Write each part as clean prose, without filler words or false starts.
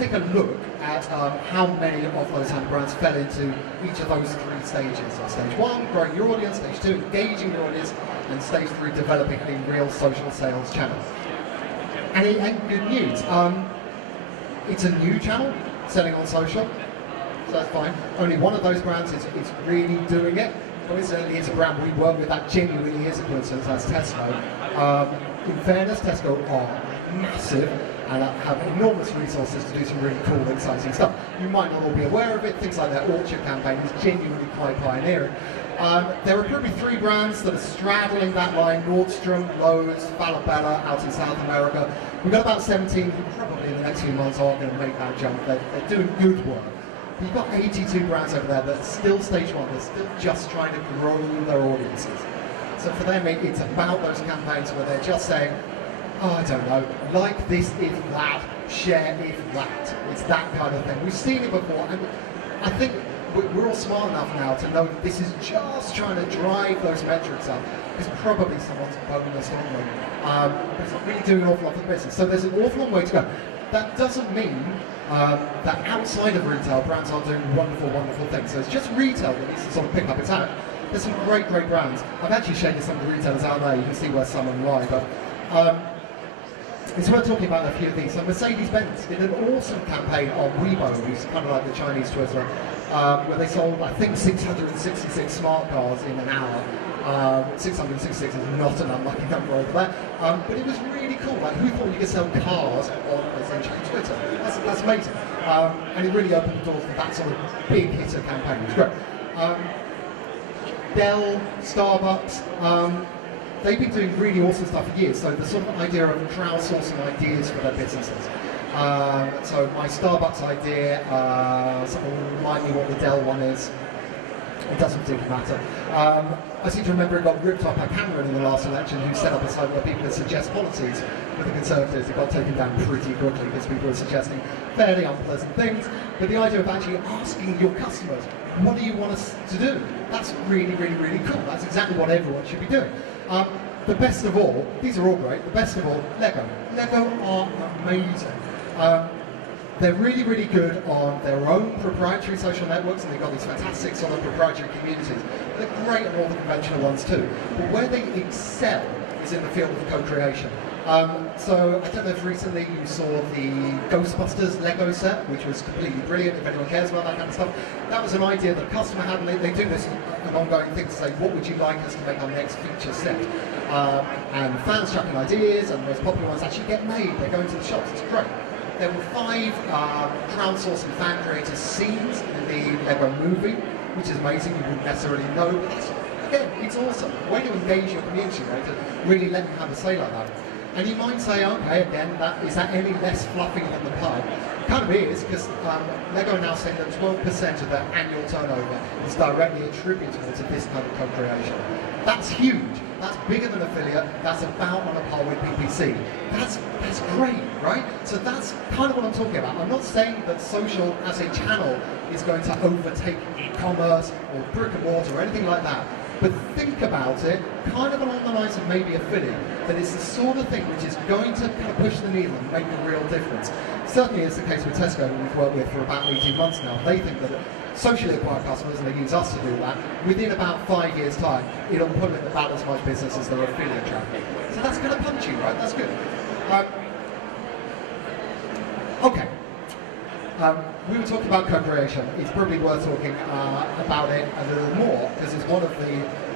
take a look at how many of those 100 brands fell into each of those three stages. So stage one, growing your audience; stage two, engaging your audience; and stage three, developing a real social sales channel. And it ain't good news. It's a new channel, selling on social, so that's fine. Only one of those brands is really doing it. Coincidentally, it's a brand we work with that genuinely is a coincidence, that's Tesco. In fairness, Tesco are massive and have enormous resources to do some really cool, exciting stuff. You might not all be aware of it. Things like their Orchard campaign is genuinely quite pioneering. There are probably three brands that are straddling that line: Nordstrom, Lowe's, Falabella out in South America. We've got about 17 who probably in the next few months are going to make that jump. They're doing good work. But you've got 82 brands over there that are still stage one. They're still just trying to grow their audiences. So for them, it's about those campaigns where they're just saying, oh, I don't know, like this if that, share if that. It's that kind of thing. We've seen it before, and I think we're all smart enough now to know that this is just trying to drive those metrics up. It's probably someone's bonus on them, but it's not really doing an awful lot of business. So there's an awful long way to go. That doesn't mean that outside of retail, brands aren't doing wonderful, wonderful things. So it's just retail that needs to sort of pick up its act. There's some great, great brands. I've actually shaded some of the retailers out there. You can see where some of them lie, but it's worth talking about a few of these. So Mercedes-Benz did an awesome campaign on Weibo, who's kind of like the Chinese Twitter, where they sold, I think, 666 smart cars in an hour. 666 is not an unlucky number over there, but it was really cool. Like, who thought you could sell cars on essentially Twitter? That's amazing, and it really opened the door for that sort of big hitter campaign. It was great. Dell, Starbucks, they've been doing really awesome stuff for years. So the sort of idea of crowdsourcing ideas for their businesses. So my Starbucks idea, someone will remind me what the Dell one is. It doesn't really matter. I seem to remember it got ripped off by Cameron in the last election, who set up a site where people could suggest policies for the Conservatives. It got taken down pretty quickly because people were suggesting fairly unpleasant things. But the idea of actually asking your customers, what do you want us to do? That's really, really, really cool. That's exactly what everyone should be doing. The best of all, these are all great, the best of all, Lego. Lego are amazing. They're really, really good on their own proprietary social networks, and they've got these fantastic sort of proprietary communities. They're great on all the conventional ones too. But where they excel is in the field of co-creation. So I don't know if recently you saw the Ghostbusters Lego set, which was completely brilliant, if anyone cares about that kind of stuff. That was an idea that a customer had, and they do this an ongoing thing to say, what would you like us to make our next feature set? And fans chuck in ideas, and the most popular ones actually get made. They go into the shops, it's great. There were 5 crowdsourcing fan creator scenes in the Lego movie, which is amazing. You wouldn't necessarily know, but that's, again, it's awesome. Way to engage your community, right? To really let them have a say like that. And you might say, okay, again, is that any less fluffy than the pub? It kind of is, because Lego are now saying that 12% of their annual turnover is directly attributable to this kind of co-creation. That's huge. That's bigger than affiliate. That's about on a par with PPC. That's great, right? So that's kind of what I'm talking about. I'm not saying that social as a channel is going to overtake e-commerce or brick and mortar or anything like that. But think about it, kind of along the lines of maybe affiliate, that it's the sort of thing which is going to kind of push the needle and make a real difference. Certainly it's the case with Tesco, who we've worked with for about 18 months now. They think that socially acquired customers, and they use us to do that, within about 5 years' time, it'll pull in about as much business as their affiliate traffic. So that's kind of punchy, right? That's good. Okay. We were talking about co-creation. It's probably worth talking about it a little more, because it's one of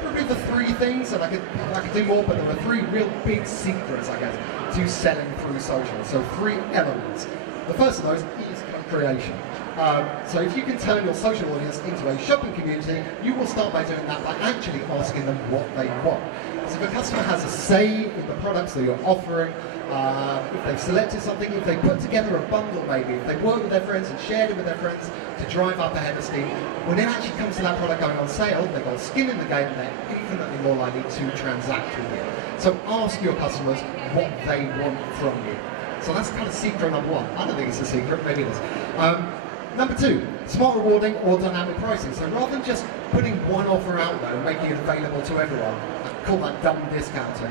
probably the 3 things, and I could do more, but there are 3 real big secrets, I guess, to selling through social. So 3 elements. The first of those is co-creation. So if you can turn your social audience into a shopping community, you will start by doing that by actually asking them what they want. So if a customer has a say in the products that you're offering, if they've selected something, if they put together a bundle maybe, if they've worked with their friends and shared it with their friends to drive up a head of steam, when it actually comes to that product going on sale, they've got skin in the game and they're infinitely more likely to transact with you. So ask your customers what they want from you. So that's kind of secret number 1. I don't think it's a secret, maybe it is. Number 2, smart rewarding or dynamic pricing. So rather than just putting one offer out there and making it available to everyone, I call that dumb discounting.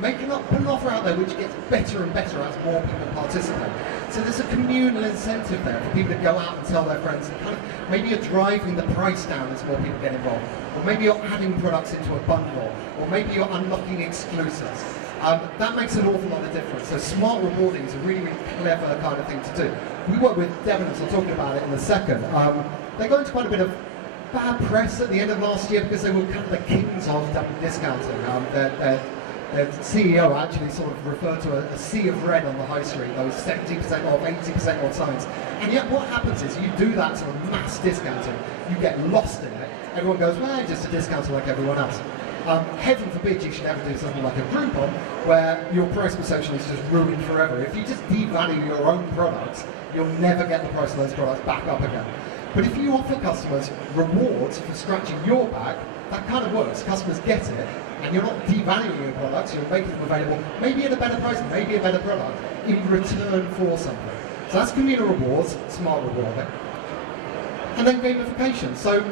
put an offer out there which gets better and better as more people participate. So there's a communal incentive there for people to go out and tell their friends, and kind of, maybe you're driving the price down as more people get involved, or maybe you're adding products into a bundle, or maybe you're unlocking exclusives. That makes an awful lot of difference. So smart rewarding is a really, really clever kind of thing to do. We work with Debenhams, I'll talk about it in a second. They got into quite a bit of bad press at the end of last year because they were kind of the kings of double discounting. Their CEO actually sort of referred to a sea of red on the high street, those 70% off, 80% off signs. And yet what happens is you do that sort of mass discounting, you get lost in it. Everyone goes, well, just a discounter like everyone else. Heaven forbid you should ever do something like a Groupon where your price perception is just ruined forever. If you just devalue your own products, you'll never get the price of those products back up again. But if you offer customers rewards for scratching your back, that kind of works. Customers get it, and you're not devaluing your products, you're making them available, maybe at a better price, maybe a better product, in return for something. So that's communal rewards, smart rewarding. And then gamification. So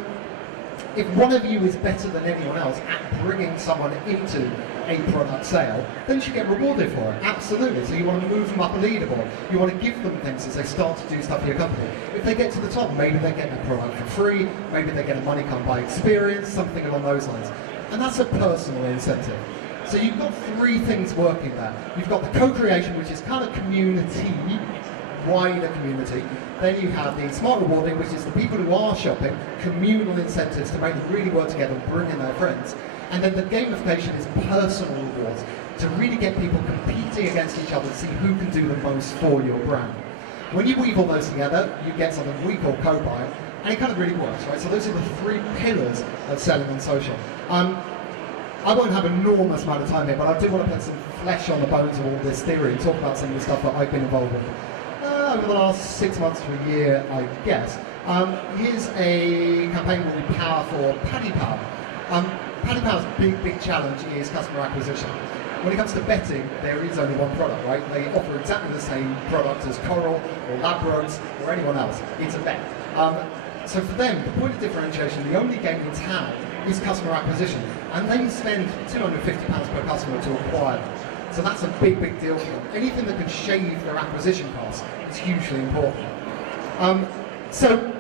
if one of you is better than anyone else at bringing someone into a product sale, then you should get rewarded for it, absolutely. So you want to move them up a leaderboard, you want to give them things as they start to do stuff for your company. If they get to the top, maybe they get a product for free, maybe they get a money come by experience, something along those lines. And that's a personal incentive. So you've got three things working there. You've got the co-creation, which is kind of community, wider community. Then you have the smart rewarding, which is the people who are shopping, communal incentives to make them really work together and bring in their friends. And then the gamification is personal rewards, to really get people competing against each other to see who can do the most for your brand. When you weave all those together, you get something we call co-buy, and it kind of really works, right? So those are the three pillars of selling on social. I won't have an enormous amount of time here, but I do want to put some flesh on the bones of all this theory and talk about some of the stuff that I've been involved with over the last 6 months to a year, I guess. Here's a campaign called Power for Paddy Power. Paddy Power's big challenge is customer acquisition. When it comes to betting, there is only one product, right? They offer exactly the same product as Coral or Ladbrokes or anyone else. It's a bet. So for them, the point of differentiation, the only game in town is customer acquisition. And they spend £250 per customer to acquire them. So that's a big deal for them. Anything that can shave their acquisition costs is hugely important. So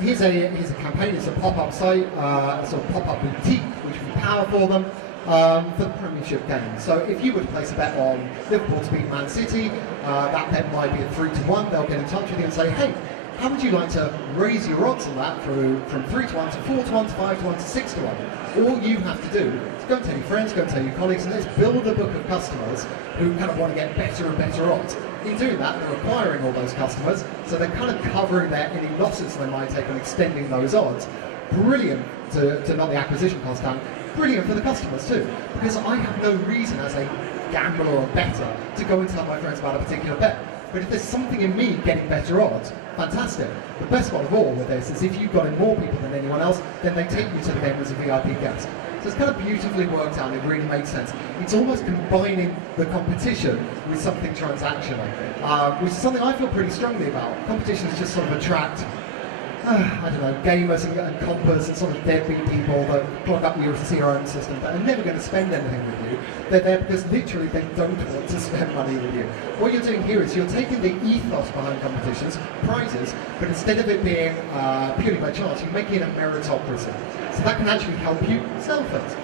here's a campaign, it's a pop-up site, a sort of pop-up boutique, which we power for them, for the Premiership game. So if you were to place a bet on Liverpool to beat Man City, that bet might be at 3-1, they'll get in touch with you and say, hey, how would you like to raise your odds on that from 3-1 to 4-1 to 5-1 to 6-1? All you have to do is go and tell your friends, go and tell your colleagues, and let's build a book of customers who kind of want to get better and better odds. In doing that, they're acquiring all those customers, so they're kind of covering any losses they might take on extending those odds. Brilliant to knock the acquisition cost down. Brilliant for the customers too, because I have no reason as a gambler or a bettor to go and tell my friends about a particular bet. But if there's something in me getting better odds, fantastic. The best part of all with this is if you've got in more people than anyone else, then they take you to the game as a VIP guest. So it's kind of beautifully worked out, it really makes sense. It's almost combining the competition with something transactional, which is something I feel pretty strongly about. Competitions just sort of attract, I don't know, gamers and compers and sort of deadbeat people that plug up your CRM system that are never going to spend anything with you. They're there because literally they don't want to spend money with you. What you're doing here is you're taking the ethos behind competitions, prizes, but instead of it being purely by chance, you make it a meritocracy. So that can actually help you sell things.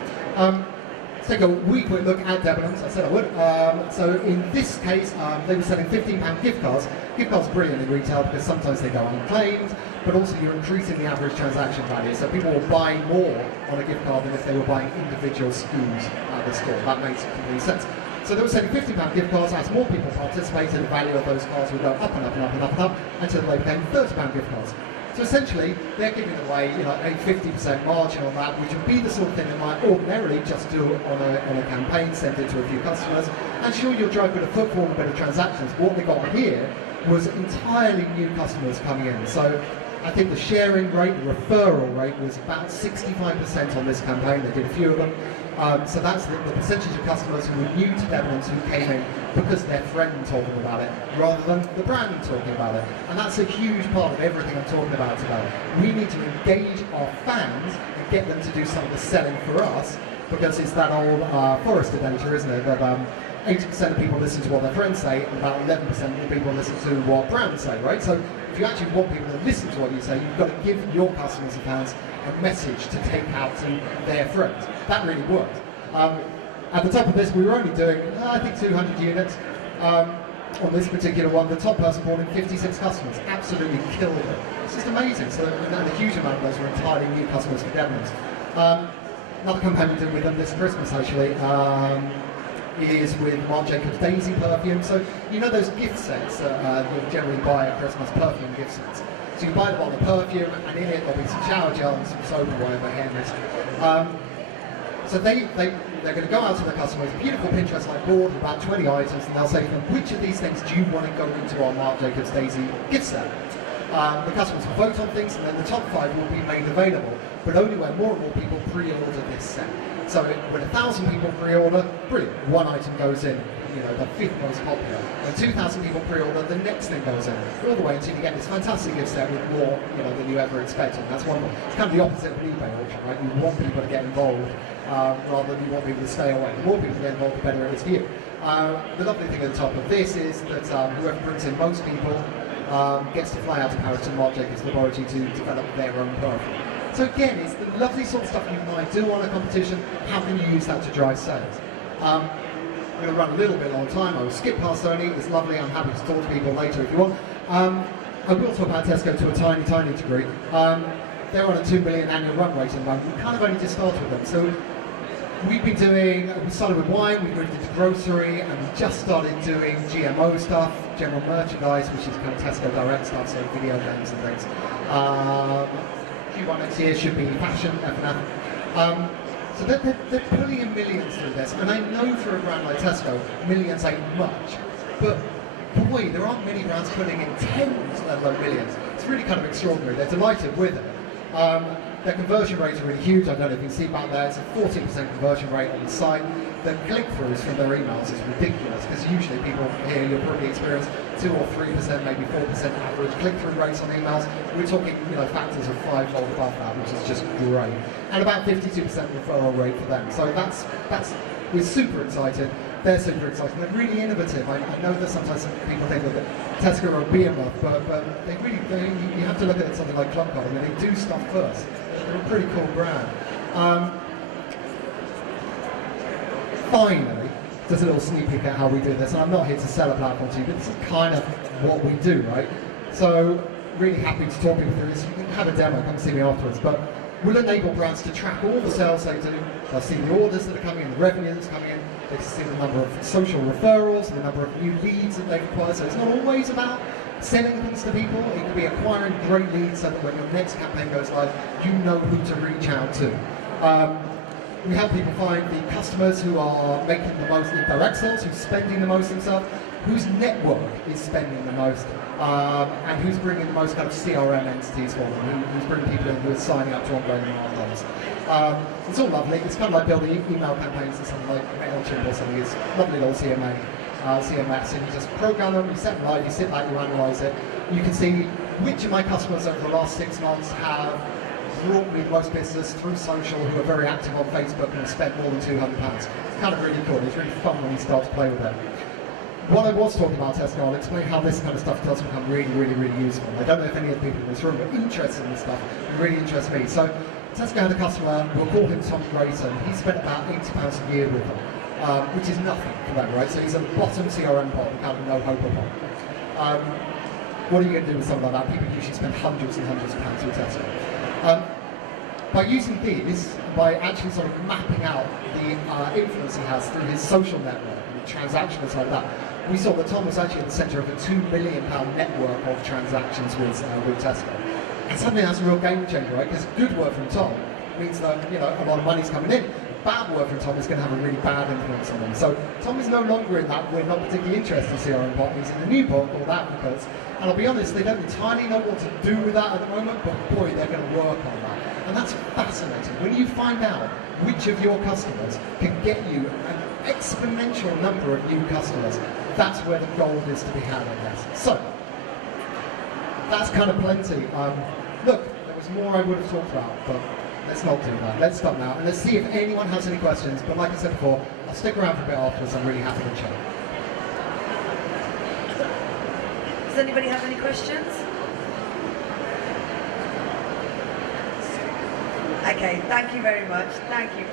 Let's take a wee quick look at Debenhams. I said I would. So in this case, they were selling £15 gift cards. Gift cards are brilliant in retail because sometimes they go unclaimed, but also you're increasing the average transaction value. So people will buy more on a gift card than if they were buying individual SKUs at the store. That makes complete sense. So they were selling £15 gift cards. As more people participated, the value of those cards would go up and up and up and up and up until they became £30 gift cards. So essentially, they're giving away a 50% margin on that, which would be the sort of thing they might ordinarily just do on a campaign, send it to a few customers, and sure, you'll drive a bit of footfall and a bit of transactions. But what they got here was entirely new customers coming in. So I think the sharing rate, the referral rate was about 65% on this campaign. They did a few of them. So that's the percentage of customers who were new to Debenhams who came in because their friend told them about it, rather than the brand talking about it. And that's a huge part of everything I'm talking about today. We need to engage our fans and get them to do some of the selling for us, because it's that old Forrester data, isn't it? That 80% of people listen to what their friends say, and about 11% of people listen to what brands say, right? So if you actually want people to listen to what you say, you've got to give your customers and fans a message to take out to their friends. That really worked. At the top of this, we were only doing, I think, 200 units. On this particular one, the top person brought in 56 customers, absolutely killed it. It's just amazing. So, and a huge amount of those were entirely new customers for demos. Another campaign we did with them this Christmas, actually, is with Marc Jacobs Daisy perfume. So you know those gift sets that you generally buy at Christmas, perfume gift sets. So you buy the bottle of perfume, and in it there'll be some shower gel and some soap or whatever, hair mist. So they're going to go out to their customers, beautiful Pinterest-like board with about 20 items, and they'll say to them, which of these things do you want to go into our Marc Jacobs Daisy gift set? The customers will vote on things, and then the top 5 will be made available, but only when more and more people pre-order this set. So when 1,000 people pre-order, brilliant, one item goes in, you know, the 5th most popular. When 2,000 people pre-order, the next thing goes in, all the way until you get this fantastic gift set with more, you know, than you ever expected. That's wonderful. It's kind of the opposite of an eBay auction, right? You want people to get involved rather than you want people to stay away. The more people get involved, the better it is for you. The lovely thing at the top of this is that whoever brings in most people gets to fly out to Paris to Marc Jacobs laboratory to develop their own perfume. So again, it's the lovely sort of stuff you might do on a competition. How can you use that to drive sales? I'm going to run a little bit long time. I will skip past Sony. It's lovely. I'm happy to talk to people later if you want. I will talk about Tesco to a tiny, tiny degree. They're on a 2 million annual run rate at the moment. We kind of only just started with them. So we've been doing, we started with wine, we moved into grocery, and we just started doing GMO stuff, general merchandise, which is kind of Tesco direct stuff, so video games and things. Q1 next year should be fashion, F&F. So they're pulling in millions through this, and I know for a brand like Tesco, millions ain't much, but boy, there aren't many brands putting in tens, let alone millions. It's really kind of extraordinary. They're delighted with it. Their conversion rates are really huge. I don't know if you can see back there. It's a 14% conversion rate on the site. The click-throughs from their emails is ridiculous, because usually people here, you'll probably experience 2 or 3%, maybe 4% average click-through rates on emails. We're talking, you know, factors of 5-fold above that, which is just great. And about 52% referral rate for them. So that's we're super excited. They're super excited. They're really innovative. I know that sometimes people think that Tesco are a behemoth, but they really, you have to look at something like Club Card. I mean, they do stuff first. They're a pretty cool brand. Finally, just a little sneak peek at how we do this. And I'm not here to sell a platform to you, but this is kind of what we do, right? So, really happy to talk people through this. You can have a demo, come see me afterwards. But we'll enable brands to track all the sales they do. They'll see the orders that are coming in, the revenue that's coming in. They can see the number of social referrals, the number of new leads that they've acquired. So it's not always about selling things to people. It could be acquiring great leads so that when your next campaign goes live, you know who to reach out to. We help people find the customers who are making the most in direct sales, who's spending the most themselves, whose network is spending the most, and who's bringing the most kind of CRM entities for them, who's bringing people in who are signing up to ongoing marketplace. It's all lovely. It's kind of like building email campaigns or something like MailChimp or something. It's lovely little CMS, and you just program them, you set them live, you sit back, you analyse it. You can see which of my customers over the last 6 months have brought me the most business through social, who are very active on Facebook and have spent more than £200. It's kind of really cool. It's really fun when you start to play with it. What I was talking about Tesco, I'll explain how this kind of stuff does become really, really, really useful. I don't know if any of the people in this room are interested in this stuff. It really interests me. So Tesco had a customer, we'll call him Tom Grayson. He spent about £80 a year with them, which is nothing for them, right? So he's a bottom CRM bot with kind of no hope upon. What are you going to do with something like that? People usually spend hundreds and hundreds of pounds with Tesco. By using these, by actually sort of mapping out the influence he has through his social network and transactions like that, we saw that Tom was actually at the centre of a £2 million network of transactions with Tesco. And suddenly that's a real game changer, right? Because good word from Tom means that, you know, a lot of money's coming in. Bad word from Tom is going to have a really bad influence on them. So Tom is no longer in that we're not particularly interested in CRM bot. He's in a new bot called Advocates. And I'll be honest, they don't entirely know what to do with that at the moment, but boy, they're going to work on that. And that's fascinating. When you find out which of your customers can get you an exponential number of new customers, that's where the gold is to be had, I guess. So, that's kind of plenty. Look, there was more I would have talked about, but let's not do that. Let's stop now, and let's see if anyone has any questions. But like I said before, I'll stick around for a bit afterwards. I'm really happy to chat. Does anybody have any questions? Okay, thank you very much. Thank you.